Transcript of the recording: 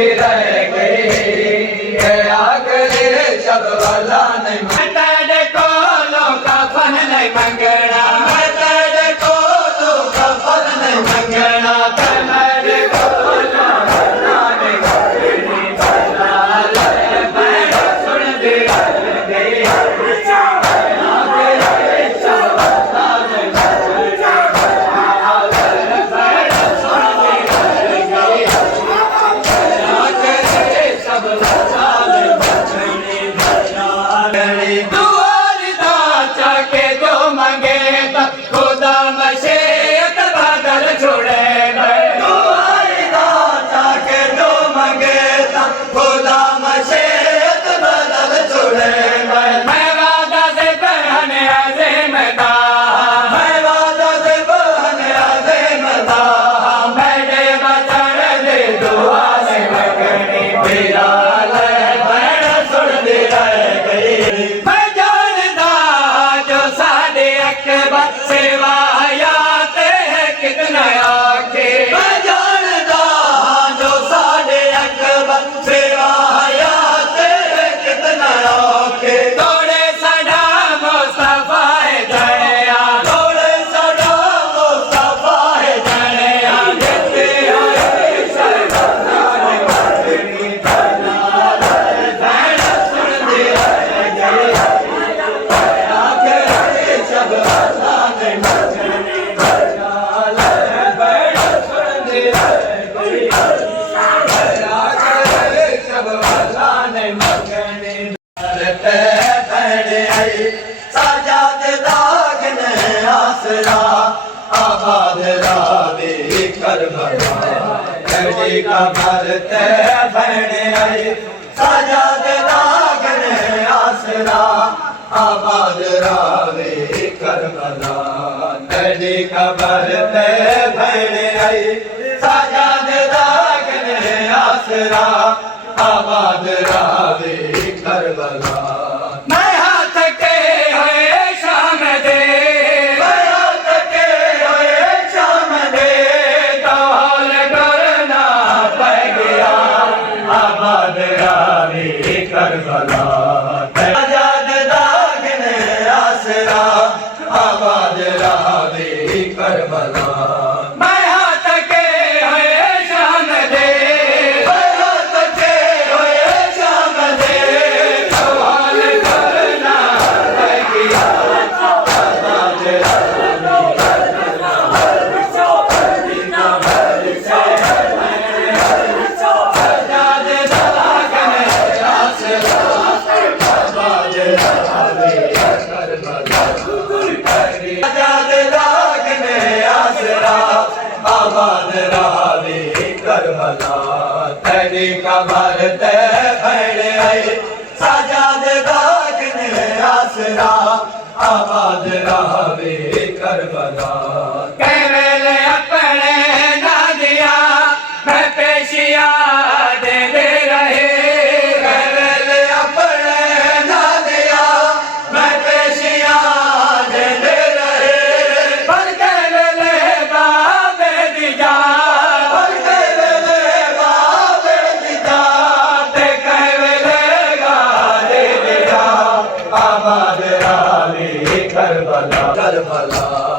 सुनती रह गई आखिर शब वाला नहीं तेरे को का फन नहीं मंगना तेरे को का फन नहीं मंगना तेरे को सुनती रह गई आबाद रावे करबला लड़ी का भरत बहने आई सजाद दागन आसरा आबाद रावे करबला लड़ी का भरत बहने आई सजाद दागन आसरा आबाद रावे करबला करबला आजाद दागन आसरा आबाद रावे करबला मैं हाथ के होए शाम दे मैं हाथ के होए शाम दे सवाल करना लगिया आबाद आबाद रावे करबला तेरे का भरत बहने आई सजाद दागन आसरा आबाद रावे करबला केवल अपने ना दिया मैं पेशिया दे रहे केवल अपने ना दिया मैं पेशिया दे रहे पर केवल आबाद रावे करबला करबला